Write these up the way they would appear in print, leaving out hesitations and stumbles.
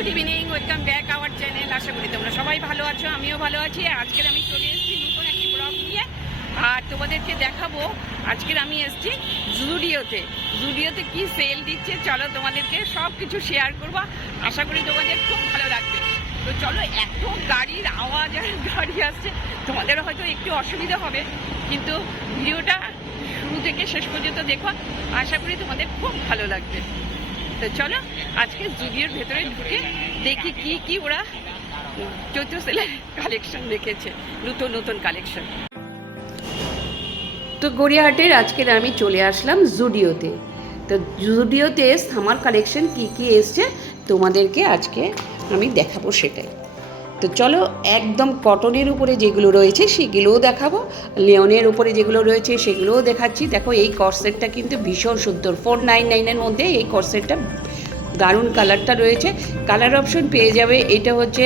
Good evening, welcome back our channel. আশা করি তোমরা সবাই ভালো আছো, আমিও ভালো আছি। আজকের আমি চলে এসেছি নতুন একটি ব্লগ নিয়ে, আর তোমাদেরকে দেখাবো আজকের আমি এসেছি জুডিওতে কি সেল দিচ্ছে। চলো তোমাদেরকে সব কিছু শেয়ার করবো, আশা করি তোমাদের খুব ভালো লাগবে। তো চলো, এত গাড়ির আওয়াজ আর গাড়ি আসছে, তোমাদের হয়তো একটু অসুবিধা হবে, কিন্তু ভিডিওটা শুরু থেকে শেষ পর্যন্ত দেখো, আশা করি তোমাদের খুব ভালো লাগবে। তো চলো আজকে জুডিওর ভেতরে ঢুকে দেখি কি কি ওরা চৈত্র সেলের কালেকশন রেখেছে, নতুন নতুন কালেকশন। তো গড়িয়াহাটের আজকের আমি চলে আসলাম জুডিওতে। তো জুডিওতে সামার কালেকশন কি কি এসছে তোমাদেরকে আজকে আমি দেখাবো সেটাই। তো চলো, একদম কটনের উপরে যেগুলো রয়েছে সেগুলোও দেখাবো, লিওনের উপরে যেগুলো রয়েছে সেগুলোও দেখাচ্ছি। দেখো, এই কর্সেটটা কিন্তু ভীষণ সুন্দর, 499-এর মধ্যে এই কর্সেটটা দারুণ কালারটা রয়েছে। কালার অপশন পেয়ে যাবে, এটা হচ্ছে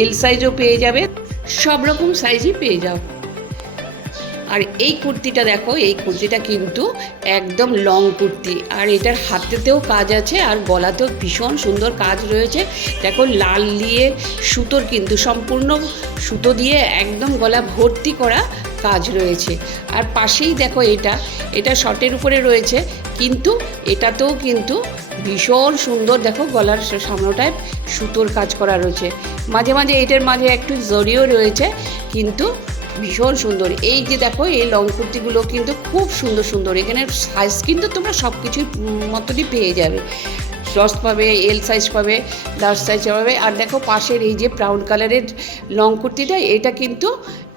এল সাইজও পেয়ে যাবে, সব রকম সাইজই পেয়ে যাও। আর এই কুর্তিটা দেখো, এই কুর্তিটা কিন্তু একদম লং কুর্তি, আর এটার হাতেতেও কাজ আছে আর গলাতেও ভীষণ সুন্দর কাজ রয়েছে। দেখো, লাল দিয়ে সুতোর, কিন্তু সম্পূর্ণ সুতো দিয়ে একদম গলা ভর্তি করা কাজ রয়েছে। আর পাশেই দেখো, এটা শর্টের উপরে রয়েছে, কিন্তু এটাতেও কিন্তু ভীষণ সুন্দর। দেখো, গলার সামনেটায় সুতোর কাজ করা রয়েছে, মাঝে মাঝে এটার মাঝে একটু জরিও রয়েছে, কিন্তু ভীষণ সুন্দর। এই যে দেখো, এই লং কুর্তিগুলো কিন্তু খুব সুন্দর সুন্দর। এখানে সাইজ কিন্তু তোমরা সব কিছুর মতনই পেয়ে যাবে, জস্ট পাবে, এল সাইজ পাবে, লার্জ সাইজ পাবে। আর দেখো, পাশের এই যে ব্রাউন কালারের লং কুর্তিটা, এটা কিন্তু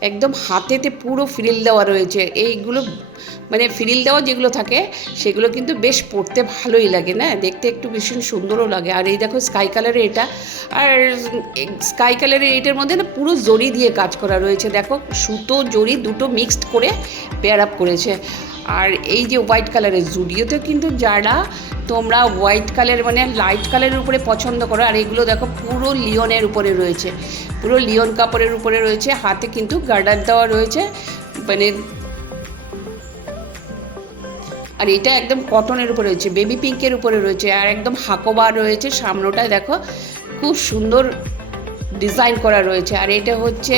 একদম হাতেতে পুরো ফ্রিল দেওয়া রয়েছে। এইগুলো মানে ফ্রিল দেওয়া যেগুলো থাকে সেগুলো কিন্তু বেশ পরতে ভালোই লাগে, না দেখতে একটু ভীষণ সুন্দরও লাগে। আর এই দেখো, স্কাই কালারের এটা, আর স্কাই কালারের এটার মধ্যে না পুরো জরি দিয়ে কাজ করা রয়েছে। দেখো, সুতো জরি দুটো মিক্সড করে পেয়ার আপ করেছে। আর এই যে হোয়াইট কালারের, জুডিওতে কিন্তু যারা তোমরা হোয়াইট কালার মানে লাইট কালারের উপরে পছন্দ করো, আর এগুলো দেখো পুরো লিওনের উপরে রয়েছে, পুরো লিওন কাপড়ের উপরে রয়েছে, হাতে কিন্তু গার্ডার দেওয়া রয়েছে মানে। আর এটা একদম কটনের উপরে রয়েছে, বেবি পিঙ্কের উপরে রয়েছে, আর একদম হাকোবার রয়েছে। সামনেটায় দেখো খুব সুন্দর ডিজাইন করা রয়েছে। আর এটা হচ্ছে,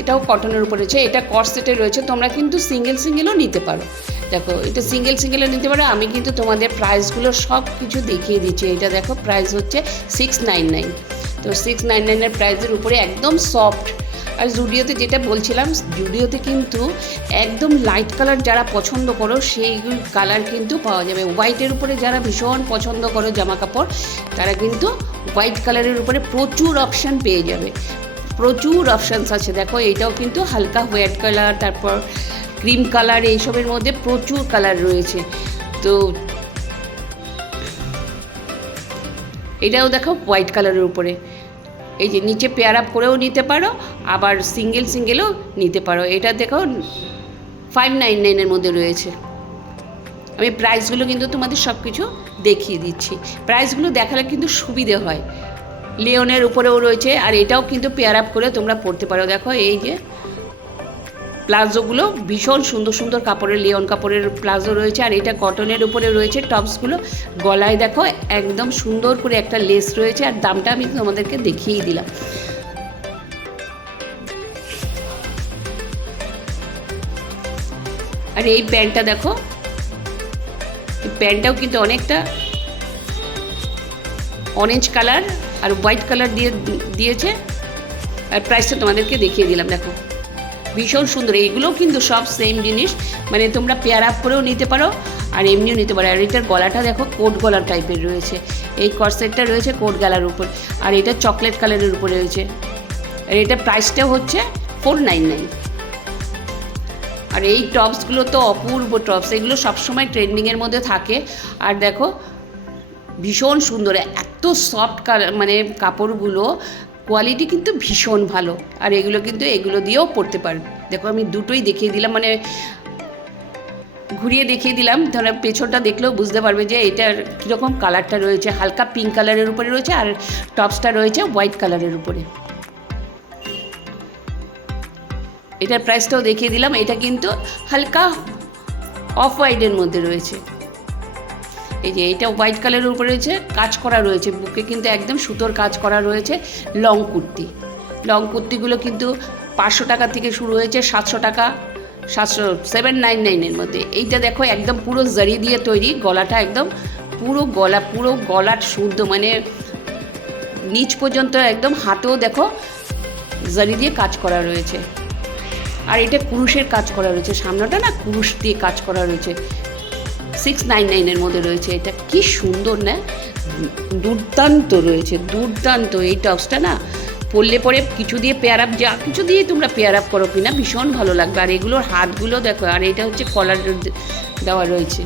এটাও কটনের উপরে রয়েছে, এটা কর্সেটে রয়েছে। তোমরা কিন্তু সিঙ্গেলও নিতে পারো। দেখো, এটা সিঙ্গেলও নিতে পারো। আমি কিন্তু তোমাদের প্রাইসগুলো সব কিছু দেখিয়ে দিচ্ছি। এটা দেখো, প্রাইস হচ্ছে 699। তো 699-এর প্রাইসের উপরে একদম সফট। আর জুডিওতে যেটা বলছিলাম, জুডিওতে কিন্তু একদম লাইট কালার যারা পছন্দ করো সেই কালার কিন্তু পাওয়া যাবে। হোয়াইটের উপরে যারা ভীষণ পছন্দ করো জামা কাপড়, তারা কিন্তু হোয়াইট কালারের উপরে প্রচুর অপশান পেয়ে যাবে, প্রচুর অপশানস আছে। দেখো, এইটাও কিন্তু হালকা হোয়াইট কালার, তারপর ক্রিম কালার, এইসবের মধ্যে প্রচুর কালার রয়েছে। তো এটাও দেখো হোয়াইট কালারের উপরে, এই যে নিচে পেয়ার আপ করেও নিতে পারো, আবার সিঙ্গেলও নিতে পারো। এটা দেখো 599-এর মধ্যে রয়েছে। আমি প্রাইসগুলো কিন্তু তোমাদের সব কিছু দেখিয়ে দিচ্ছি, প্রাইসগুলো দেখালে কিন্তু সুবিধে হয়। লিওনের উপরেও রয়েছে, আর এটাও কিন্তু পেয়ার আপ করে তোমরা পরতে পারো। দেখো, এই যে প্লাজোগুলো ভীষণ সুন্দর সুন্দর কাপড়ের, লিওন কাপড়ের প্লাজো রয়েছে, আর এটা কটনের উপরে রয়েছে। টপসগুলো গলায় দেখো একদম সুন্দর করে একটা লেস রয়েছে, আর দামটা আমি তোমাদেরকে দেখিয়েই দিলাম। আর এই প্যান্টটা দেখো, প্যান্টটাও কিন্তু অনেকটা অরেঞ্জ কালার আর হোয়াইট কালার দিয়েছে। আর প্রাইসটা তোমাদেরকে দেখিয়ে দিলাম। দেখো, ভীষণ সুন্দর। এইগুলোও কিন্তু সব সেম জিনিস, মানে তোমরা পেয়ার আপ করেও নিতে পারো আর এমনিও নিতে পারো। আর এটার গলাটা দেখো কোট গলার টাইপের রয়েছে, এই কর্সেটটা রয়েছে কোট গলার উপর, আর এটা চকলেট কালারের উপরে রয়েছে। আর এটার প্রাইসটাও হচ্ছে 499। আর এই টপসগুলো তো অপূর্ব টপস, এগুলো সবসময় ট্রেন্ডিংয়ের মধ্যে থাকে। আর দেখো, ভীষণ সুন্দর, এত সফট মানে কাপড়গুলো, কোয়ালিটি কিন্তু ভীষণ ভালো। আর এগুলো দিয়েও পরতে পারবে। দেখো, আমি দুটোই দেখিয়ে দিলাম, মানে ঘুরিয়ে দেখিয়ে দিলাম, ধরো পেছনটা দেখলেও বুঝতে পারবে যে এটার কীরকম কালারটা রয়েছে। হালকা পিঙ্ক কালারের উপরে রয়েছে, আর টপসটা রয়েছে হোয়াইট কালারের উপরে। এটার প্রাইসটাও দেখিয়ে দিলাম, এটা কিন্তু হালকা অফ হোয়াইটের মধ্যে রয়েছে। এই যে এটা হোয়াইট কালারের উপরে রয়েছে, কাজ করা রয়েছে, বুকে কিন্তু একদম সুতোর কাজ করা রয়েছে। লং কুর্তি, লং কুর্তিগুলো কিন্তু 500 টাকা থেকে শুরু হয়েছে, 700 টাকা, 799 মধ্যে। এইটা দেখো একদম পুরো জারি দিয়ে তৈরি, গলাটা একদম পুরো গলা শুদ্ধ, মানে নিচ পর্যন্ত একদম হাতেও দেখো জারি দিয়ে কাজ করা রয়েছে। আর এটা কুরুশের কাজ করা রয়েছে, সামনেটা না কুরুশ দিয়ে কাজ করা রয়েছে। 699 মধ্যে রয়েছে। এটা কি সুন্দর না, দুর্দান্ত রয়েছে, দুর্দান্ত। এই টপসটা না পরলে পরে কিছু দিয়ে পেয়ার আপ, যা কিছু দিয়ে তোমরা পেয়ার আপ করো কিনা ভীষণ ভালো লাগবে। আর এগুলোর হাতগুলো দেখো, আর এটা হচ্ছে কলার দেওয়া রয়েছে,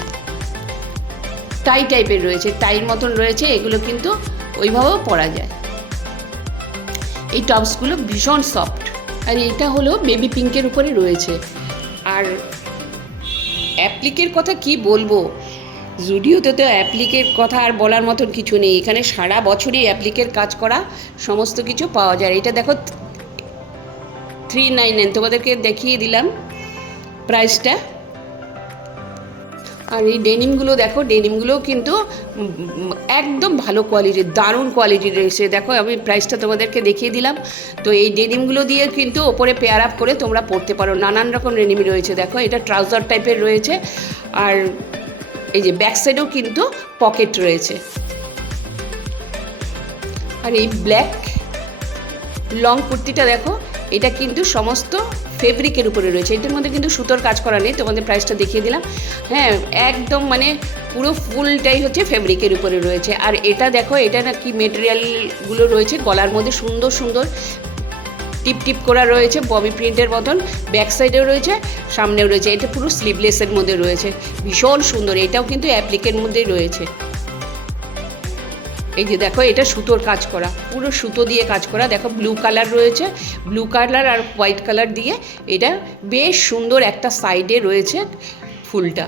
টাই টাইপের রয়েছে, টাইর মতন রয়েছে। এগুলো কিন্তু ওইভাবেও পরা যায়। এই টপসগুলো ভীষণ সফট। আর এটা হলো বেবি পিঙ্কের উপরে রয়েছে। আর অ্যাপ্লিকের কথা কি বলবো, জুডিওতে তো অ্যাপ্লিকের কথা আর বলার মতন কিছু নেই। এখানে সারা বছরই অ্যাপ্লিকের কাজ করা সমস্ত কিছু পাওয়া যায়। এটা দেখো 399, তোমাদেরকে দেখিয়ে দিলাম প্রাইসটা। আর এই ডেনিমগুলো দেখো, ডেনিমগুলোও কিন্তু একদম ভালো কোয়ালিটির, দারুণ কোয়ালিটির রয়েছে। দেখো আমি প্রাইসটা তোমাদেরকে দেখিয়ে দিলাম। তো এই ডেনিমগুলো দিয়ে কিন্তু ওপরে পেয়ার আপ করে তোমরা পরতে পারো। নানান রকম ডেনিম রয়েছে। দেখো এটা ট্রাউজার টাইপের রয়েছে। আর এই যে ব্যাক সাইডেও কিন্তু পকেট রয়েছে। আর এই ব্ল্যাক লং কুর্তিটা দেখো, এটা কিন্তু সমস্ত ফেব্রিকের উপরে রয়েছে। এটার মধ্যে কিন্তু সুতোর কাজ করা নেই, তোমাদের প্রাইসটা দেখিয়ে দিলাম। হ্যাঁ, একদম মানে পুরো ফুলটাই হচ্ছে ফেব্রিকের উপরে রয়েছে। আর এটা দেখো, এটা না কি মেটেরিয়ালগুলো রয়েছে, গলার মধ্যে সুন্দর সুন্দর টিপ টিপ করা রয়েছে, ববি প্রিন্টের মতন। ব্যাক সাইডেও রয়েছে, সামনেও রয়েছে। এটা পুরো স্লিভলেসের মধ্যে রয়েছে, ভীষণ সুন্দর। এটাও কিন্তু অ্যাপ্লিকের মধ্যেই রয়েছে। এই যে দেখো, এটা সুতোর কাজ করা, পুরো সুতো দিয়ে কাজ করা। দেখো ব্লু কালার রয়েছে, ব্লু কালার আর হোয়াইট কালার দিয়ে এটা বেশ সুন্দর। একটা সাইডে রয়েছে ফুলটা।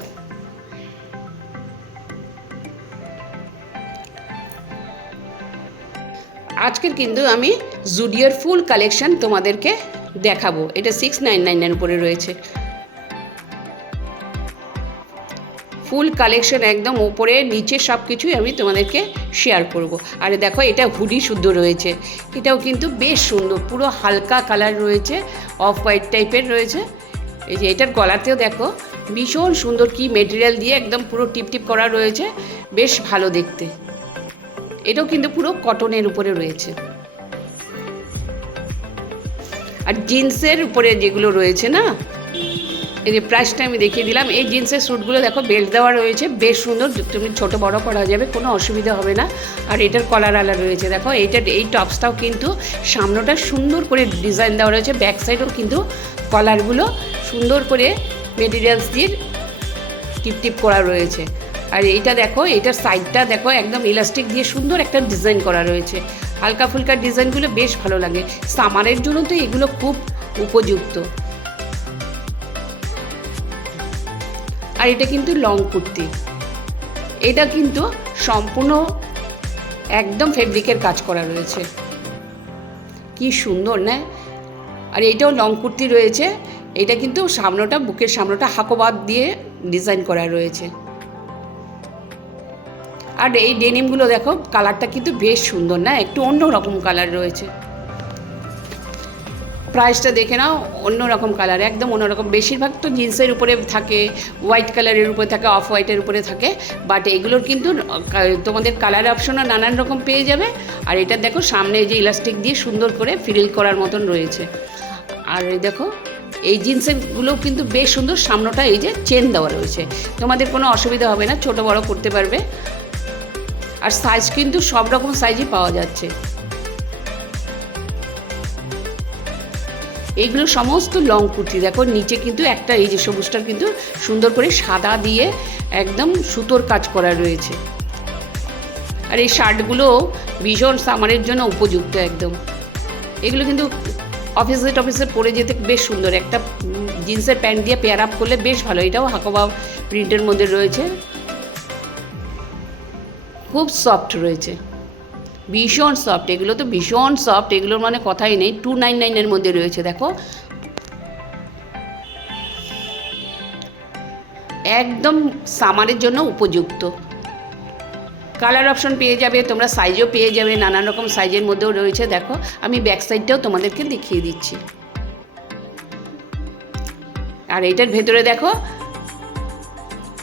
আজকের কিন্তু আমি জুডিওর ফুল কালেকশন তোমাদেরকে দেখাবো। এটা 699 উপরে রয়েছে। ফুল কালেকশন একদম ওপরে নিচে সব কিছুই আমি তোমাদেরকে শেয়ার করব। আর দেখো, এটা হুডি শুদ্ধ রয়েছে। এটাও কিন্তু বেশ সুন্দর, পুরো হালকা কালার রয়েছে, অফ হোয়াইট টাইপের রয়েছে। এই যে এটার গলাতেও দেখো ভীষণ সুন্দর, কি মেটেরিয়াল দিয়ে একদম পুরো টিপ টিপ করা রয়েছে, বেশ ভালো দেখতে। এটাও কিন্তু পুরো কটনের উপরে রয়েছে। আর জিন্সের উপরে যেগুলো রয়েছে না, এই যে প্রাইসটা আমি দেখিয়ে দিলাম। এই জিন্সের স্যুটগুলো দেখো বেল্ট দেওয়া রয়েছে, বেশ সুন্দর, তুমি ছোটো বড় করা যাবে, কোনো অসুবিধা হবে না। আর এটার কলার আলা রয়েছে। দেখো এই টপসটাও কিন্তু সামনেটা সুন্দর করে ডিজাইন দেওয়া রয়েছে, ব্যাক সাইডেও কিন্তু কলারগুলো সুন্দর করে মেটেরিয়ালস দিয়ে টিপ টিপ করা রয়েছে। আর এইটা দেখো, এটার সাইডটা দেখো একদম ইলাস্টিক দিয়ে সুন্দর একটা ডিজাইন করা রয়েছে। হালকা ফুলকা ডিজাইনগুলো বেশ ভালো লাগে। সামারের জন্য তো এগুলো খুব উপযুক্ত। আর এটা কিন্তু লং কুর্তি, এটা কিন্তু সম্পূর্ণ একদম ফেব্রিকের কাজ করা রয়েছে, কি সুন্দর না। আর এইটাও লং কুর্তি রয়েছে। এটা কিন্তু সামনেটা, বুকের সামনেটা হাকোবাদ দিয়ে ডিজাইন করা রয়েছে। আর এই ডেনিমগুলো দেখো, কালারটা কিন্তু বেশ সুন্দর না, একটু অন্য রকম কালার রয়েছে। প্রাইসটা দেখে নাও, অন্যরকম কালার, একদম অন্যরকম। বেশিরভাগ তো জিন্সের উপরে থাকে, হোয়াইট কালারের উপরে থাকে, অফ হোয়াইটের উপরে থাকে। বাট এগুলোর কিন্তু তোমাদের কালার অপশনও নানান রকম পেয়ে যাবে। আর এটা দেখো, সামনে যে ইলাস্টিক দিয়ে সুন্দর করে ফ্রিল করার মতন রয়েছে। আর দেখো, এই জিন্সেরগুলোও কিন্তু বেশ সুন্দর, সামনেটা এই যে চেন দেওয়া রয়েছে, তোমাদের কোনো অসুবিধা হবে না, ছোটো বড় করতে পারবে। আর সাইজ কিন্তু সব রকম সাইজই পাওয়া যাচ্ছে। এইগুলো সমস্ত লং কুর্তি। দেখো নিচে কিন্তু একটা এই যে সবুজটার কিন্তু সুন্দর করে সাদা দিয়ে একদম সুতোর কাজ করা রয়েছে। আর এই শার্টগুলো ভীষণ সামারের জন্য উপযুক্ত একদম। এগুলো কিন্তু অফিসে পরে যেতে বেশ সুন্দর। একটা জিন্সের প্যান্ট দিয়ে পেয়ার আপ করলে বেশ ভালো। এটাও হাকোবা প্রিন্টের মধ্যে রয়েছে, খুব সফট রয়েছে, ভীষণ সফট। এগুলো তো ভীষণ সফট, এগুলোর মানে কথাই নেই। 299 মধ্যে রয়েছে। দেখো একদম সামারের জন্য উপযুক্ত। কালার অপশন পেয়ে যাবে, তোমরা সাইজও পেয়ে যাবে, নানান রকম সাইজের মধ্যেও রয়েছে। দেখো আমি ব্যাক সাইডটাও তোমাদেরকে দেখিয়ে দিচ্ছি। আর এইটার ভেতরে দেখো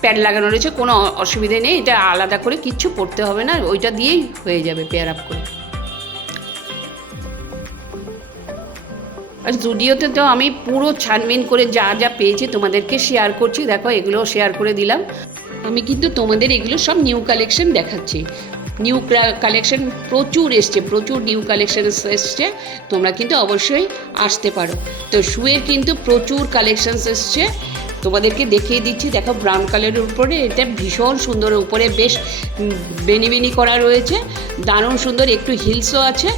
প্যাড লাগানো রয়েছে, কোনো অসুবিধে নেই, এটা আলাদা করে কিচ্ছু পড়তে হবে না, ওইটা দিয়েই হয়ে যাবে পেয়ার আপ করে। আর জুডিওতে তো আমি পুরো ছানবিন করে যা যা পেয়েছি তোমাদেরকে শেয়ার করছি। দেখো এগুলোও শেয়ার করে দিলাম। আমি কিন্তু তোমাদের এগুলো সব নিউ কালেকশন দেখাচ্ছি। নিউ কালেকশন প্রচুর এসছে, প্রচুর নিউ কালেকশন এসছে, তোমরা কিন্তু অবশ্যই আসতে পারো। তো শুয়ের কিন্তু প্রচুর কালেকশনস এসছে, তোমাদেরকে দেখিয়ে দিচ্ছি। দেখো ব্রাউন কালারের উপরে এটা ভীষণ সুন্দর, উপরে বেশ বেনি বেনি করা রয়েছে, দারুণ সুন্দর, একটু হিলসও আছে।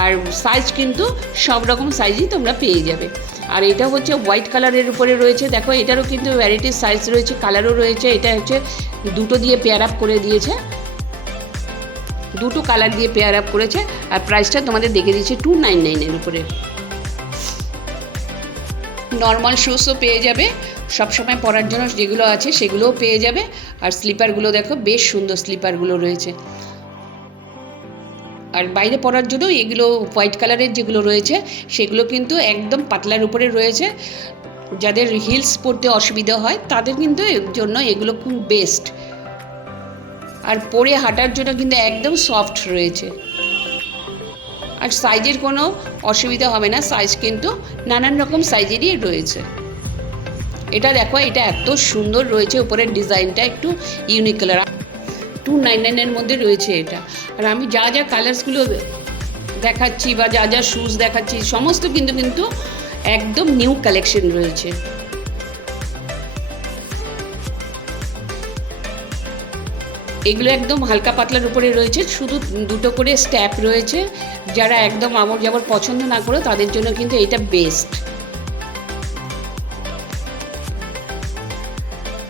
আর সাইজ কিন্তু সব রকম সাইজই তোমরা পেয়ে যাবে। আর এটা হচ্ছে হোয়াইট কালারের উপরে রয়েছে। দেখো এটারও কিন্তু ভ্যারাইটিস সাইজ রয়েছে, কালারও রয়েছে। এটা হচ্ছে দুটো দিয়ে পেয়ার আপ করে দিয়েছে, দুটো কালার দিয়ে পেয়ার আপ করেছে। আর প্রাইসটা তোমাদের দেখে দিচ্ছি 299-এর উপরে। নর্মাল শুজও পেয়ে যাবে, সবসময় পরার জন্য যেগুলো আছে সেগুলোও পেয়ে যাবে। আর স্লিপারগুলো দেখো বেশ সুন্দর স্লিপারগুলো রয়েছে। আর বাইরে পরার জন্য এগুলো হোয়াইট কালারের যেগুলো রয়েছে সেগুলো কিন্তু একদম পাতলার উপরে রয়েছে। যাদের হিলস পরতে অসুবিধা হয় তাদের কিন্তু এর জন্য এগুলো খুব বেস্ট। আর পরে হাঁটার জন্য কিন্তু একদম সফট রয়েছে। আর সাইজের কোনো অসুবিধা হবে না, সাইজ কিন্তু নানান রকম সাইজেরই রয়েছে। এটা দেখো এটা এত সুন্দর রয়েছে, উপরের ডিজাইনটা একটু ইউনিক কালার। 299-এর মধ্যে রয়েছে এটা। আর আমি যা যা কালার্সগুলো দেখাচ্ছি বা যা যা শুজ দেখাচ্ছি সমস্ত কিন্তু একদম নিউ কালেকশন রয়েছে। এগুলো একদম হালকা পাতলার উপরে রয়েছে, শুধু দুটো করে স্ট্যাপ রয়েছে। যারা একদম আমড় জামড় পছন্দ না করে তাদের জন্য কিন্তু এটা বেস্ট।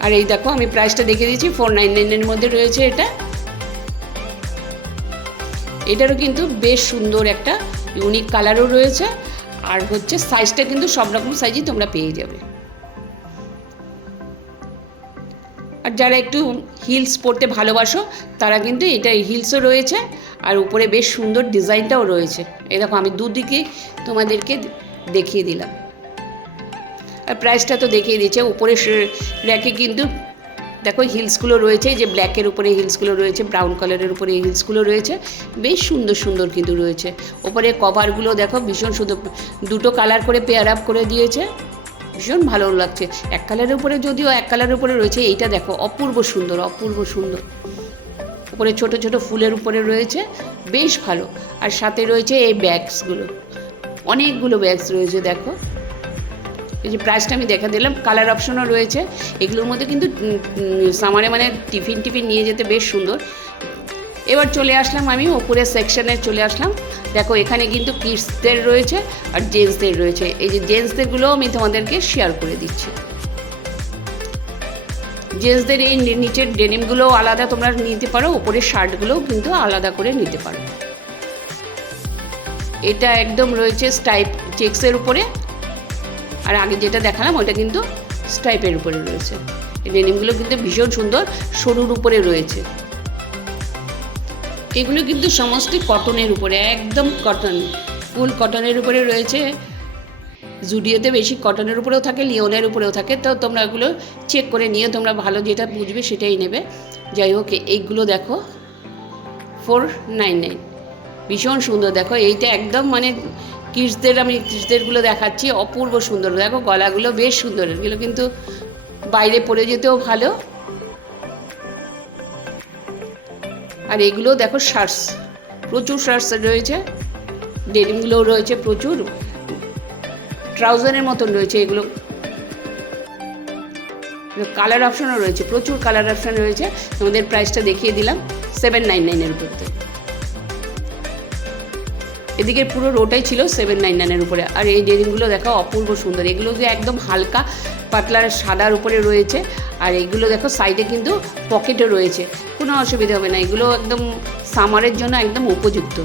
আর এই দেখো আমি প্রাইসটা দেখে দিয়েছি, 499-এর মধ্যে রয়েছে এটা। এটারও কিন্তু বেশ সুন্দর একটা ইউনিক কালারও রয়েছে। আর হচ্ছে সাইজটা কিন্তু সব রকম সাইজই তোমরা পেয়ে যাবে। আর যারা একটু হিলস পরতে ভালোবাসো তারা কিন্তু এটা হিলসও রয়েছে, আর উপরে বেশ সুন্দর ডিজাইনটাও রয়েছে। এই দেখো আমি দুদিকে তোমাদেরকে দেখিয়ে দিলাম। আর প্রাইসটা তো দেখিয়ে দিচ্ছে। উপরে র্যাকে কিন্তু দেখো হিলসগুলো রয়েছে, যে ব্ল্যাকের উপরে হিলসগুলো রয়েছে, ব্রাউন কালারের উপরে হিলসগুলো রয়েছে, বেশ সুন্দর সুন্দর কিন্তু রয়েছে। ওপরে কভারগুলো দেখো ভীষণ সুন্দর, দুটো কালার করে পেয়ার আপ করে দিয়েছে, ভীষণ ভালো লাগছে। এক কালারের উপরে যদিও এক কালারের উপরে রয়েছে, এইটা দেখো অপূর্ব সুন্দর, অপূর্ব সুন্দর। উপরে ছোট ছোট ফুলের উপরে রয়েছে, বেশ ভালো। আর সাথে রয়েছে এই ব্যাগসগুলো, অনেকগুলো ব্যাগস রয়েছে। দেখো এই যে প্রাইসটা আমি দেখা দিলাম, কালার অপশনও রয়েছে। এগুলোর মধ্যে কিন্তু সামারে মানে টিফিন নিয়ে যেতে বেশ সুন্দর। এবার চলে আসলাম আমি ওপরের সেকশানে চলে আসলাম। দেখো এখানে কিন্তু কিডসদের রয়েছে আর জেন্টসদের রয়েছে। এই যে জেন্টসদেরগুলোও আমি তোমাদেরকে শেয়ার করে দিচ্ছি। জেন্টসদের এই নিচের ডেনিমগুলোও আলাদা তোমরা নিতে পারো, ওপরের শার্টগুলোও কিন্তু আলাদা করে নিতে পারো। এটা একদম রয়েছে স্টাইপ চেক্সের উপরে, আর আগে যেটা দেখালাম ওটা কিন্তু স্টাইপের উপরে রয়েছে। এই ডেনিমগুলো কিন্তু ভীষণ সুন্দর, সরুর উপরে রয়েছে। এগুলো কিন্তু সমস্ত কটনের উপরে, একদম কটন, ফুল কটনের উপরে রয়েছে। জুডিওতে বেশি কটনের উপরেও থাকে, লিওনের উপরেও থাকে। তো তোমরা এগুলো চেক করে নিয়ে তোমরা ভালো যেটা বুঝবে সেটাই নেবে। যাই হোক এইগুলো দেখো 499, ভীষণ সুন্দর। দেখো এইটা একদম মানে কিডসদের, আমি কিডসদেরগুলো দেখাচ্ছি, অপূর্ব সুন্দর। দেখো গলাগুলো বেশ সুন্দর, এগুলো কিন্তু বাইরে পরে যেতেও ভালো। আর এগুলো দেখো শার্টস, প্রচুর শার্টস রয়েছে, ডেনিমগুলোও রয়েছে প্রচুর, ট্রাউজারের মতন রয়েছে। এগুলো কালার অপশনও রয়েছে, প্রচুর কালার অপশন রয়েছে। তোমাদের প্রাইসটা দেখিয়ে দিলাম 799-এর উপর। এদিকে পুরো রোটাই ছিল 799-এর উপরে। আর এই ডেনিমগুলো দেখো অপূর্ব সুন্দর, এগুলো যে একদম হালকা পাতলার সাদার উপরে রয়েছে। আর এইগুলো দেখো সাইডে কিন্তু পকেটও রয়েছে, কোনো অসুবিধা হবে না, এগুলো একদম সামারের জন্য একদম উপযুক্ত।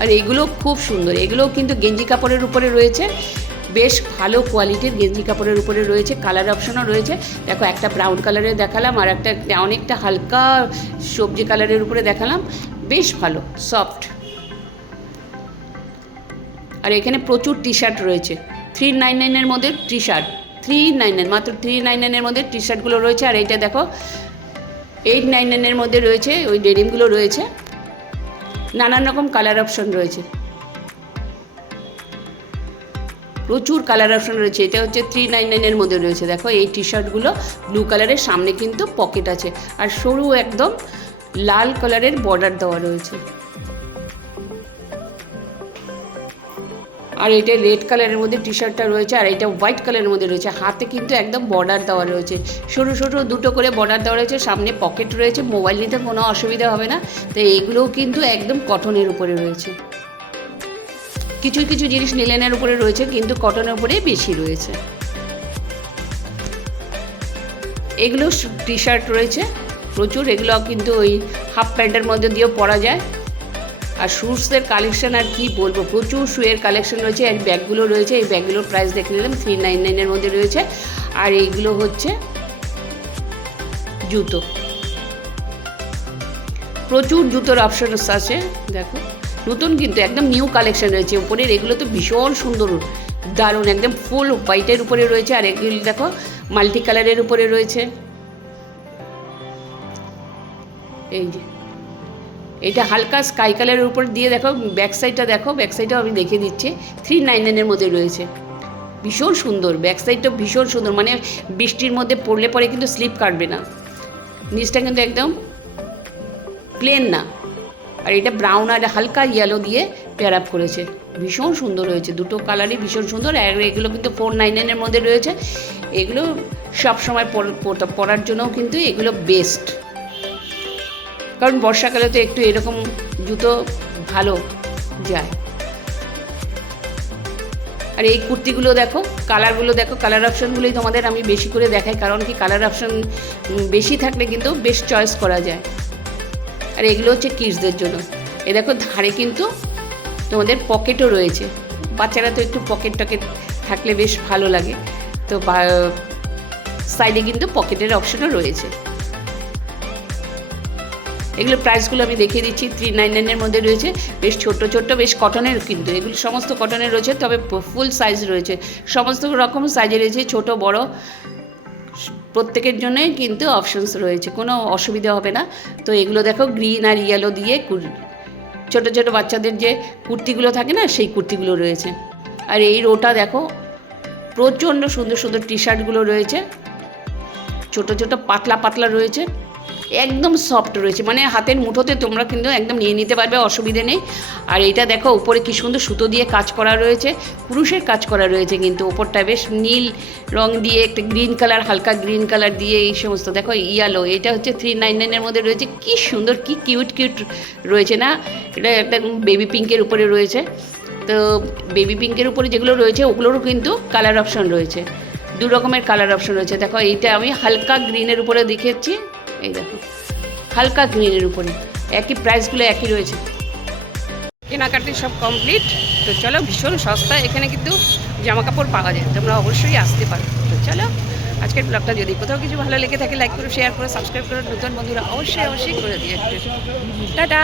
আর এগুলো খুব সুন্দর, এগুলোও কিন্তু গেঞ্জি কাপড়ের উপরে রয়েছে, বেশ ভালো কোয়ালিটির গেঞ্জি কাপড়ের উপরে রয়েছে, কালার অপশনও রয়েছে। দেখো একটা ব্রাউন কালারের দেখালাম, আর একটা অনেকটা হালকা সবজি কালারের উপরে দেখালাম, বেশ ভালো সফট। আর এখানে প্রচুর টি শার্ট রয়েছে, 399-এর মধ্যে টি শার্ট, 399 মাত্র 399-এর মধ্যে টি শার্টগুলো রয়েছে। আর এইটা দেখো 899-এর মধ্যে রয়েছে, ওই ডেনিমগুলো রয়েছে, নানান রকম কালার অপশন রয়েছে, প্রচুর কালার অপশন রয়েছে। এটা হচ্ছে 399-এর মধ্যে রয়েছে। দেখো এই টি শার্টগুলো ব্লু কালারের, সামনে কিন্তু পকেট আছে, আর সরু একদম লাল কালারের বর্ডার দেওয়া রয়েছে। আর এটা রেড কালারের মধ্যে টি শার্টটা রয়েছে, আর এটা হোয়াইট কালারের মধ্যে রয়েছে, হাতে কিন্তু একদম বর্ডার দেওয়া রয়েছে, সরু সরু দুটো করে বর্ডার দেওয়া রয়েছে, সামনে পকেট রয়েছে, মোবাইল নিতে কোনো অসুবিধা হবে না। তো এইগুলোও কিন্তু একদম কটনের উপরে রয়েছে। কিছু কিছু জিনিস লিনেনের উপরে রয়েছে, কিন্তু কটনের উপরে বেশি রয়েছে। এগুলো টি শার্ট রয়েছে প্রচুর, এগুলো কিন্তু ওই হাফ প্যান্টের মধ্যে দিয়েও পরা যায়। আর শুজদের কালেকশন আর কি বলবো, প্রচুর শুয়ের কালেকশন রয়েছে। আর ব্যাগগুলো রয়েছে, এই ব্যাগগুলোর প্রাইস দেখে নিলাম 399-এর মধ্যে রয়েছে। আর এইগুলো হচ্ছে জুতো, প্রচুর জুতোর অপশনস আছে। দেখো নতুন কিন্তু একদম নিউ কালেকশন রয়েছে উপরের, এগুলো তো ভীষণ সুন্দর দারুণ, একদম ফুল হোয়াইটের উপরে রয়েছে। আর এগুলো দেখো মাল্টি কালারের উপরে রয়েছে। এই যে এটা হালকা স্কাই কালারের উপর দিয়ে দেখো, ব্যাক সাইডটা দেখো, ব্যাক সাইডটাও আমি দেখে দিচ্ছি, 399-এর মধ্যে রয়েছে, ভীষণ সুন্দর। ব্যাক সাইডটা ভীষণ সুন্দর, মানে বৃষ্টির মধ্যে পড়লে পরে কিন্তু স্লিপ কাটবে না। নিচটা কিন্তু একদম প্লেন না। আর এটা ব্রাউন আর হালকা ইয়েলো দিয়ে পেয়ার আপ করেছে, ভীষণ সুন্দর হয়েছে, দুটো কালারই ভীষণ সুন্দর। আর এগুলো কিন্তু 499-এর মধ্যে রয়েছে। এগুলো সবসময় পরার জন্যও কিন্তু এগুলো বেস্ট, কারণ বর্ষাকালে তো একটু এরকম জুতো ভালো যায়। আর এই কুর্তিগুলো দেখো, কালারগুলো দেখো, কালার অপশানগুলোই তোমাদের আমি বেশি করে দেখাই, কারণ কি কালার অপশান বেশি থাকলে কিন্তু বেশ চয়েস করা যায়। আর এগুলো হচ্ছে কিডসদের জন্য। এ দেখো ধারে কিন্তু তোমাদের পকেটও রয়েছে, বাচ্চারা তো একটু পকেট টকেট থাকলে বেশ ভালো লাগে, তো সাইডে কিন্তু পকেটের অপশানও রয়েছে। এগুলো প্রাইসগুলো আমি দেখিয়ে দিচ্ছি, 399-এর মধ্যে রয়েছে, বেশ ছোট্ট ছোট্ট, বেশ কটনের, কিন্তু এগুলো সমস্ত কটনের রয়েছে, তবে ফুল সাইজ রয়েছে, সমস্ত রকম সাইজে রয়েছে, ছোট বড় প্রত্যেকের জন্যই কিন্তু অপশানস রয়েছে, কোনো অসুবিধা হবে না। তো এগুলো দেখো গ্রিন আর ইয়েলো দিয়ে ছোটো ছোটো বাচ্চাদের যে কুর্তিগুলো থাকে না, সেই কুর্তিগুলো রয়েছে। আর এই রোটা দেখো, প্রচণ্ড সুন্দর সুন্দর টি শার্টগুলো রয়েছে, ছোটো ছোটো পাতলা পাতলা রয়েছে, একদম সফট রয়েছে, মানে হাতের মুঠোতে তোমরা কিন্তু একদম নিয়ে নিতে পারবে, অসুবিধে নেই। আর এইটা দেখো উপরে কি সুন্দর সুতো দিয়ে কাজ করা রয়েছে, কুরুশের কাজ করা রয়েছে, কিন্তু ওপরটা বেশ নীল রং দিয়ে একটা গ্রিন কালার, হালকা গ্রিন কালার দিয়ে এই সমস্ত দেখো ইয়েলো। এটা হচ্ছে 399-এর মধ্যে রয়েছে, কি সুন্দর, কি কিউট কিউট রয়েছে না। এটা একটা বেবি পিঙ্কের উপরে রয়েছে। তো বেবি পিঙ্কের উপরে যেগুলো রয়েছে ওগুলোরও কিন্তু কালার অপশন রয়েছে, দু রকমের কালার অপশন রয়েছে। দেখো এইটা আমি হালকা গ্রিনের উপরে দেখিয়েছি, এই দেখো হালকা গ্রিনের উপরে, একই প্রাইসগুলো একই রয়েছে। কেনাকাটি সব কমপ্লিট। তো চলো, ভীষণ সস্তা এখানে কিন্তু জামা কাপড় পাওয়া যায়, তোমরা অবশ্যই আসতে পারো। তো চলো, আজকের ব্লগটা যদি কোথাও কিছু ভালো লেগে থাকে লাইক করো, শেয়ার করো, সাবস্ক্রাইব করো, নতুন বন্ধুরা অবশ্যই অবশ্যই করে দিয়ে একটু টাটা।